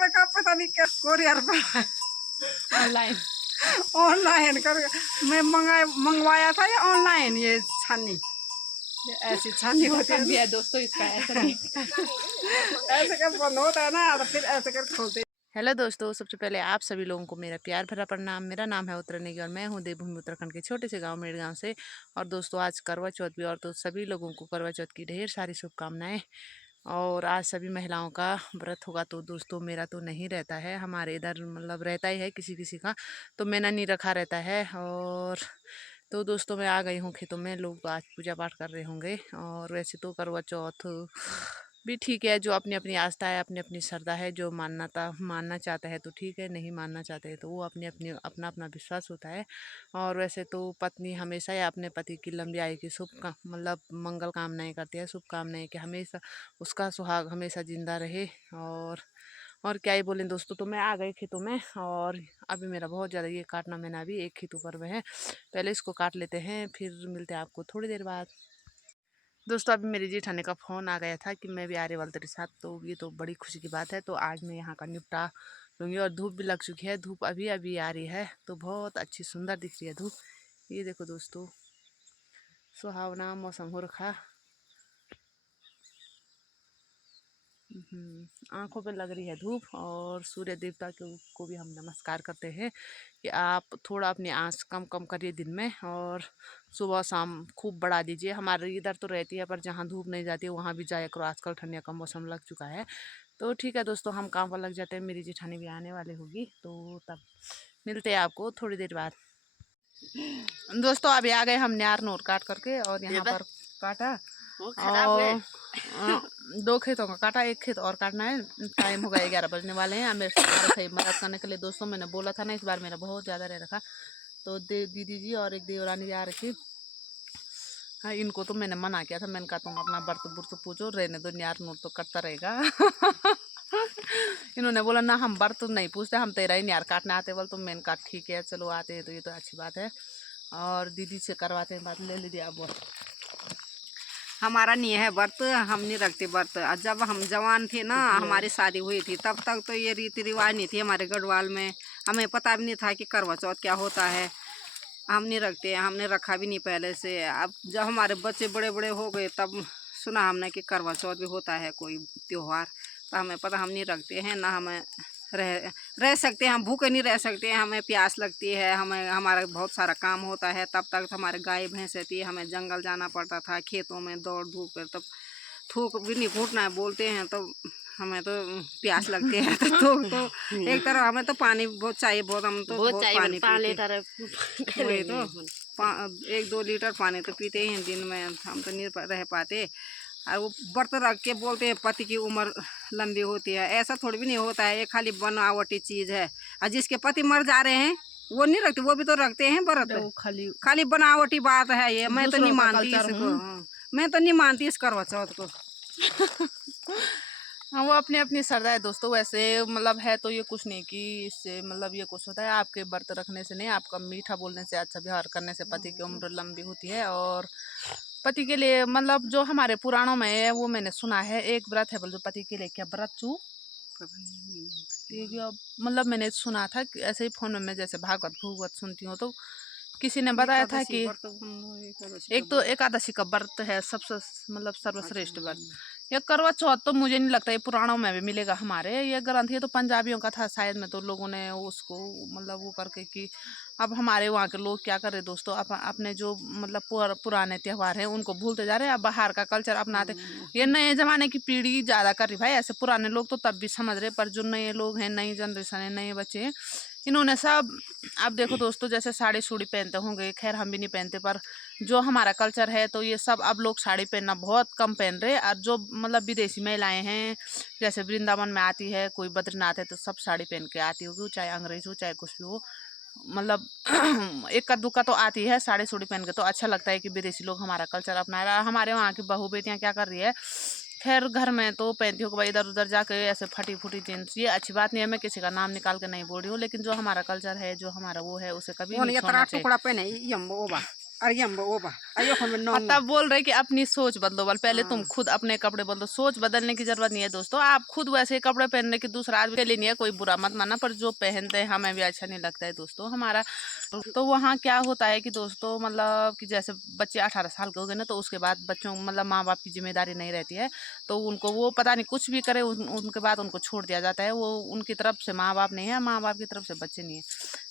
रखा, पता नहीं क्या कोरियर पर ऑनलाइन ऑनलाइन कर मैं मंगवाया था, ये ऑनलाइन ये छन्नी, ये ऐसी छन्नी होती है। भी है दोस्तों इसका ऐसा नहीं। ऐसे कर बंद होता है ना, तो फिर ऐसे कर खोलते। हेलो दोस्तों, सबसे पहले आप सभी लोगों को मेरा प्यार भरा प्रणाम। मेरा नाम है उत्तरायणी और मैं हूं देवभूमि उत्तराखंड के छोटे से गांव मेरे गांव से। और दोस्तों आज करवा चौथ भी, और तो सभी लोगों को करवा चौथ की ढेर सारी शुभकामनाएं। और आज सभी महिलाओं का व्रत होगा। तो दोस्तों मेरा तो नहीं रहता है, हमारे इधर मतलब रहता ही है किसी किसी का, तो मैंने नहीं रखा रहता है। और तो दोस्तों मैं आ गई हूँ खेतों में, लोग आज पूजा पाठ कर रहे होंगे। और वैसे तो करवा चौथ भी ठीक है, जो अपनी अपनी आस्था है, अपनी अपनी श्रद्धा है, जो मानना चाहता है तो ठीक है, नहीं मानना चाहते हैं तो वो अपनी अपनी अपना अपना विश्वास होता है। और वैसे तो पत्नी हमेशा ही अपने पति की लंबी आयु की मतलब मंगल कामनाएं करती है, शुभकामनाएं कि हमेशा उसका सुहाग हमेशा जिंदा रहे। और क्या ही बोलें दोस्तों। तो मैं आ गई खेतों में, और अभी मेरा बहुत ज़्यादा ये काटना मैंने अभी एक खेत ऊपर में है, पहले इसको काट लेते हैं, फिर मिलते हैं आपको थोड़ी देर बाद। दोस्तों अभी मेरी जेठानी का फ़ोन आ गया था कि मैं भी आ रही वाली तेरे साथ, तो ये तो बड़ी खुशी की बात है। तो आज मैं यहाँ का निपटा लूँगी। और धूप भी लग चुकी है, धूप अभी अभी आ रही है, तो बहुत अच्छी सुंदर दिख रही है धूप। ये देखो दोस्तों, सुहावना मौसम हो रखा। आंखों पे लग रही है धूप। और सूर्य देवता को भी हम नमस्कार करते हैं कि आप थोड़ा अपनी आँच कम कम करिए दिन में, और सुबह शाम खूब बढ़ा दीजिए। हमारे इधर तो रहती है, पर जहाँ धूप नहीं जाती है वहाँ भी जाया करो, आजकल ठंडिया का मौसम लग चुका है। तो ठीक है दोस्तों, हम काम पर लग जाते हैं, मेरी जेठानी भी आने वाली होगी, तो तब मिलते हैं आपको थोड़ी देर बाद। दोस्तों अभी आ गए हम न्यार नोर काट करके, और यहाँ पर काटा और 2 खेतों का काटा, 1 खेत और काटना है। टाइम होगा 11 बजने वाले हैं। मेरे से आ रहे थे मदद करने के लिए दोस्तों, मैंने बोला था ना इस बार मेरा बहुत ज़्यादा रह रखा। तो दीदी जी और एक देवरानी जी आ रखी। हाँ इनको तो मैंने मना किया था, मैंने कहा तुम अपना बर्त बुर्त पूछो, रहने दो, न्यार नूर तो करता रहेगा। इन्होंने बोला ना हम बर्त नहीं पूछते, हम तेरा ही न्यार काटने आते बोल। तो मैंने कहा ठीक है चलो आते हैं तो ये तो अच्छी बात है, और दीदी से करवाते हैं बात। ले लीजिए आप बोल। हमारा नहीं है व्रत, हम नहीं रखते व्रत। जब हम जवान थे ना, हमारी शादी हुई थी, तब तक तो ये रीति रिवाज नहीं थी हमारे गढ़वाल में। हमें पता भी नहीं था कि करवा चौथ क्या होता है। हम नहीं रखते, हमने रखा भी नहीं पहले से। अब जब हमारे बच्चे बड़े बड़े हो गए तब सुना हमने कि करवा चौथ भी होता है कोई त्योहार, तो हमें पता, हम नहीं रखते हैं ना। हमें रह सकते हैं, हम भूखे नहीं रह सकते हैं, हमें प्यास लगती है, हमें हमारा बहुत सारा काम होता है। तब तक तो हमारे गाय भैंस रहती है, हमें जंगल जाना पड़ता था, खेतों में दौड़ धूप कर, तब थूक भी नहीं घूटना है बोलते हैं, तो हमें तो प्यास लगती है। तो एक तरह हमें तो पानी बहुत चाहिए, बहुत हम तो बहुत पानी पीते, वही तो 1-2 लीटर पानी तो पीते हैं दिन में, हम तो नहीं रह पाते। और वो व्रत रख के बोलते हैं पति की उम्र लंबी होती है, ऐसा थोड़ी भी नहीं होता है, ये खाली बनावटी चीज़ है। और जिसके पति मर जा रहे हैं वो नहीं रखते, वो भी तो रखते हैं व्रत, खाली बनावटी बात है ये। मैं तो नहीं मानती इसको, मैं तो नहीं मानती इस करवा चौथ को। हाँ वो अपनी अपनी श्रद्धा है दोस्तों। वैसे मतलब है तो ये कुछ नहीं कि इससे मतलब ये कुछ होता है, आपके व्रत रखने से नहीं, आपका मीठा बोलने से, अच्छा व्यवहार करने से पति की उम्र लंबी होती है। और पति के लिए मतलब जो हमारे पुराणों में है वो मैंने सुना है, एक व्रत है बोल जो पति के लिए, क्या व्रत चू मतलब मैंने सुना था कि ऐसे ही फोन में मैं जैसे भागवत भूगवत सुनती हूँ, तो किसी ने बताया था कि एक तो एकादशी का व्रत है सबसे मतलब सर्वश्रेष्ठ व्रत। ये करवा चौथ तो मुझे नहीं लगता ये पुराणों में भी मिलेगा हमारे, ये ग्रंथ ये तो पंजाबियों का था शायद में, तो लोगों ने उसको मतलब वो करके कि अब हमारे वहाँ के लोग क्या कर रहे दोस्तों, अपने जो मतलब पुराने त्यौहार हैं उनको भूलते जा रहे हैं, अब बाहर का कल्चर अपनाते। ये नए ज़माने की पीढ़ी ज़्यादा कर रही भाई, ऐसे पुराने लोग तो तब भी समझ रहे, पर जो नए लोग हैं, नई जनरेशन है, नए बच्चे हैं, इन्होंने सब अब देखो दोस्तों जैसे साड़ी सूड़ी पहनते होंगे, खैर हम भी नहीं पहनते, पर जो हमारा कल्चर है तो ये सब अब लोग साड़ी पहनना बहुत कम पहन रहे। और जो मतलब विदेशी महिलाएं हैं, जैसे वृंदावन में आती है, कोई बद्रीनाथ है, तो सब साड़ी पहन के आती होगी, चाहे अंग्रेज हो चाहे कुछ भी हो, मतलब एक का दुक्का तो आती है साड़ी सूड़ी पहन के। तो अच्छा लगता है कि विदेशी लोग हमारा कल्चर अपना रहा है। हमारे वहाँ की बहू बेटियाँ क्या कर रही है, खैर घर में तो पहनती हो भाई, इधर उधर जाके ऐसे फटी फूटी जीन्स, ये अच्छी बात नहीं है, मैं किसी का नाम निकाल के नहीं बोल रही हूँ, लेकिन जो हमारा कल्चर है, जो हमारा वो है, उसे कभी नहीं छोड़ना चाहिए। अरे हम वो बा आयो हम नो तब बोल रहे कि अपनी सोच बदलो बल, पहले तुम खुद अपने कपड़े बदलो। सोच बदलने की जरूरत नहीं है दोस्तों, आप खुद वैसे कपड़े पहनने की दूसरा आदमी के लिए नहीं है, कोई बुरा मत मानना, पर जो पहनते हैं हमें भी अच्छा नहीं लगता है दोस्तों हमारा। तो वहाँ क्या होता है कि दोस्तों मतलब कि जैसे बच्चे 18 साल के हो गए ना, तो उसके बाद बच्चों मतलब माँ बाप की जिम्मेदारी नहीं रहती है, तो उनको वो पता नहीं कुछ भी करे, उनके बाद उनको छोड़ दिया जाता है। वो उनकी तरफ से माँ बाप नहीं है, माँ बाप की तरफ से बच्चे नहीं है।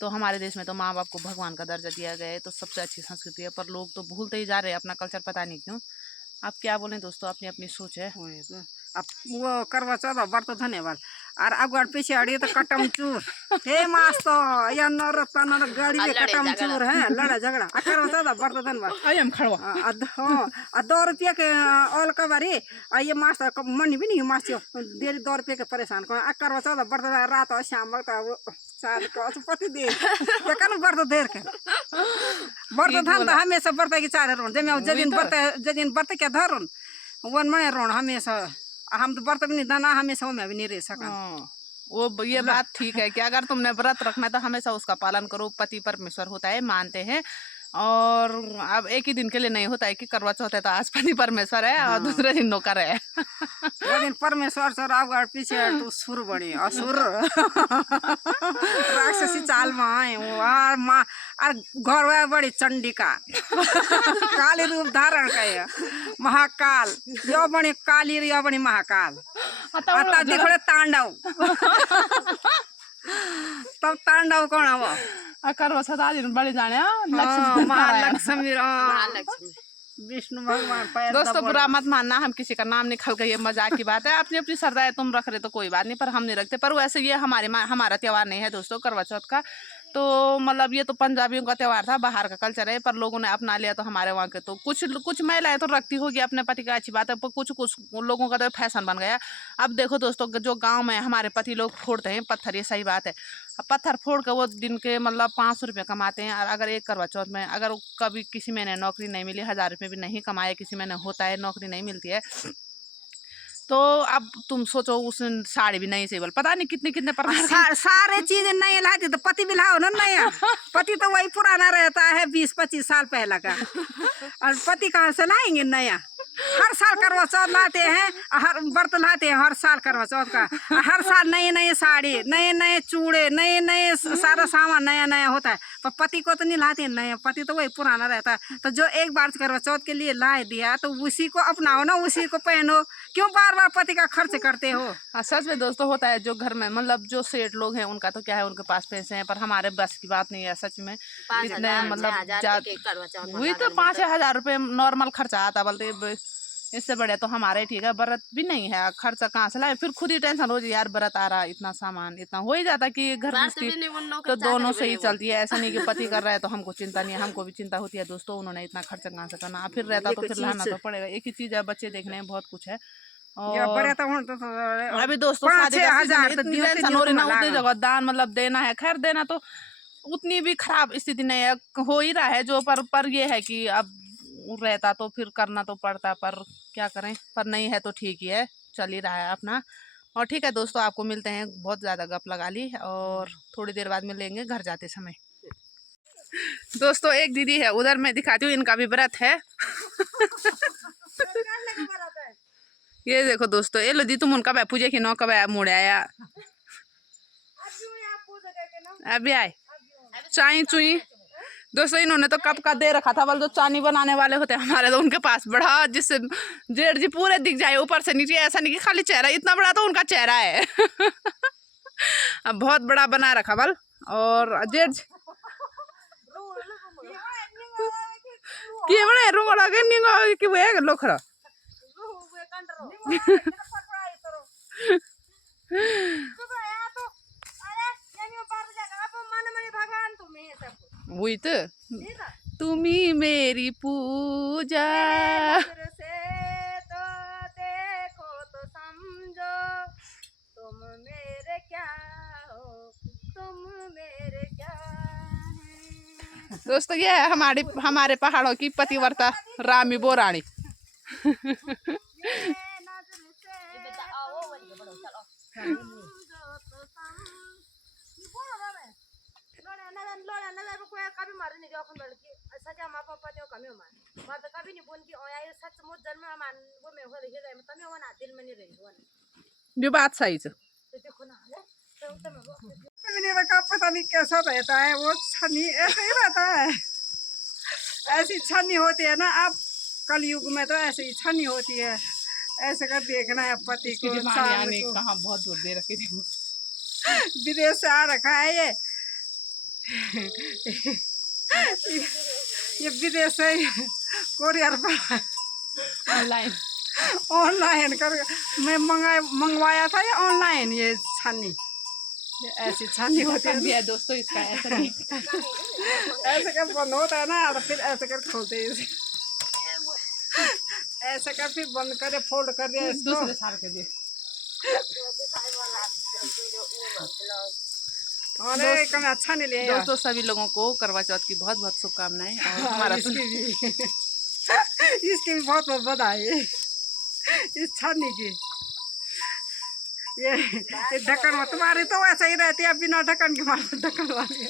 तो हमारे देश में तो माँ बाप को भगवान का दर्जा दिया गया है, तो सबसे अच्छी संस्कृति है, पर लोग तो भूलते ही जा रहे हैं अपना कल्चर, पता नहीं क्यों। आप क्या बोलें दोस्तों, अपनी अपनी सोच है। वही तो। अब वो करवा चौथ बर्त धन्यवाद और अगड़ पीछे अड़ी तो कटम चूर हे मास्तो या नर तनर गाड़ी में कटम चूर है लड़ा झगड़ा आ करवा चौथ बर्त धन्यवाद आई हम खड़वा आ 2 रुपया के ऑल कबारी आ ये मास्तो मनी भी नहीं मास्यो देरी 2 रुपया के परेशान कर आ करवा चौथ बर्त रात और शाम वक्त साल का पति दे क्या कर बर्त देर के बर्त धन तो हमेशा बर्त की चार रोन जदिन बर्त क्या धरोन वन मने रोन हमेशा हम तो व्रत भी नहीं दाना हमेशा में भी नहीं रह सका। वो ये बात ठीक है कि अगर तुमने व्रत रखना है तो हमेशा उसका पालन करो। पति परमेश्वर होता है, मानते हैं, और अब एक ही दिन के लिए नहीं होता है कि करवा चौथ है तो आज पति परमेश्वर है और दूसरे दिन नौकर है। वो दिन परमेश्वर सर आगे पीछे तो सुर बनी असुर राक्षसी चाल में आए और माँ और घर में बड़ी चंडिका काली रूप धारण करे महाकाल यो बनी काली यो बनी महाकाल आता देखो तांडव तब तांडव कौन है वो करवा चौथ आज बड़ी जाने महालक्ष्मी विष्णु भगवान। दोस्तों बुरा मत मानना, हम किसी का नाम निकल गए, ये मजाक की बात है। अपनी अपनी श्रद्धा है, तुम रख रहे तो कोई बात नहीं, पर हम नहीं रखते। पर वैसे ये हमारा त्योहार नहीं है दोस्तों करवा चौथ का, तो मतलब ये तो पंजाबियों का त्योहार था, बाहर का कल्चर है, पर लोगों ने अपना लिया। तो हमारे वहाँ के तो कुछ महिलाएं तो रखती होगी अपने पति का, अच्छी बात है, पर कुछ लोगों का तो फैशन बन गया। अब देखो दोस्तों, जो गाँव में हमारे पति लोग फोड़ते हैं पत्थर, ये सही बात है, पत्थर फोड़ के वो दिन के मतलब 500 रुपये कमाते हैं। और अगर एक करवा चौथ में अगर कभी किसी महीने नौकरी नहीं मिली, 1000 रुपये भी नहीं कमाए, किसी महीने होता है नौकरी नहीं मिलती है, तो अब तुम सोचो उस साड़ी भी नहीं सेवल, पता नहीं कितने कितने प्रकार सारे चीजें नहीं लाती तो पति भी लाओ ना नया। पति तो वही पुराना रहता है 20-25 साल पहला का, और पति कहाँ से लाएंगे नया। हर साल करवा चौथ लाते हैं, हर व्रत लाते हैं, हर साल करवा चौथ का, हर साल नए नए साड़ी, नए नए चूड़े, नए नए सारा सामान नया नया होता है। पर पति को तो नहीं लाते नया, पति तो वही पुराना रहता है। तो जो एक बार करवा चौथ के लिए ला दिया तो उसी को अपनाओ ना, उसी को पहनो, क्यों बार बार पति का खर्च करते हो। सच में दोस्तों होता है, जो घर में मतलब जो सेठ लोग हैं उनका तो क्या है, उनके पास पैसे हैं, पर हमारे बस की बात नहीं है सच में। इतने मतलब वही तो 5,000 रुपये नॉर्मल खर्चा आता, बोलते इससे बढ़िया तो हमारे ठीक है, व्रत भी नहीं है, खर्चा कहाँ से लाए, फिर खुद ही टेंशन हो जाए यार व्रत आ रहा, इतना सामान इतना हो ही जाता कि घर तो दोनों से ही चलती है। ऐसा नहीं कि पति कर रहा है तो हमको चिंता नहीं है, हमको भी चिंता होती है दोस्तों, उन्होंने इतना खर्चा कहाँ से करना, फिर रहता तो फिर लाना तो पड़ेगा। एक ही चीज है, बच्चे देखने में बहुत कुछ है। और अभी दोस्तों शादी इतनी टेंशन हो रही ना, उतनी जगह दान मतलब देना है, खैर देना तो उतनी भी खराब स्थिति नहीं है, हो ही रहा है जो, पर ये है कि अब रहता तो फिर करना तो पड़ता, पर क्या करें, पर नहीं है तो ठीक ही है, चल ही रहा है अपना। और ठीक है दोस्तों, आपको मिलते हैं, बहुत ज़्यादा गप लगा ली, और थोड़ी देर बाद मिलेंगे घर जाते समय। दोस्तों एक दीदी है उधर, मैं दिखाती हूँ, इनका भी व्रत है। ये देखो दोस्तों, ये लो दी तुम उनका पूजे की नौ कब मुड़े आया, अभी आए चाई चुई। दोस्तों इन्होंने तो कब का दे रखा था, बल जो चानी बनाने वाले होते हैं हमारे, तो उनके पास बड़ा, जिससे जेठ जी पूरे दिख जाए ऊपर से नीचे, ऐसा नहीं कि खाली चेहरा, इतना बड़ा तो उनका चेहरा है। अब बहुत बड़ा बना रखा बल। और जेठ जी कि बड़े रूम लगे नहीं कि वो लोखड़ा वही तो तुम्ही मेरी पूजा से तो देखो तो समझो, तुम मेरे क्या हो, तुम मेरे क्या हैं। दोस्तों ये है हमारे पहाड़ों की पतिव्रता रामी बोरानी। कभी मारे नहीं जो बात सही है। मैंने रखा पता नहीं कैसा रहता है वो छन्नी ऐसे ही रहता है। ऐसी छन्नी होती है ना अब कलयुग में तो ऐसे ही छन्नी होती है। ऐसे कर देखना है पति को साल को। कहाँ बहुत दूर दे रखे थे विदेश से आ रखा है ये विदेश से कोरियर पर ऑनलाइन। ऑनलाइन कर मैं मंगवाया था ये ऑनलाइन ये छन्नी। ये ऐसी छन्नी होती है भी है दोस्तों इसका ऐसा नहीं। ऐसे कर बंद होता है ना तो फिर ऐसे कर खोलते हैं इसे। ऐसे कर फिर बंद करे फोल्ड कर दिया इसको। दूसरे साल के लिए अरे कम अच्छा नहीं लिया दोस्तों सभी लोगों को करवा चौथ की बहुत बहुत शुभकामनाएं। और हमारा तो इसकी भी बहुत बहुत बधाई इस छन्नी की। ये ढक्कन में तुम्हारी तो वैसे ही रहती है बिना ढक्कन के मारे ढक्कन वाली।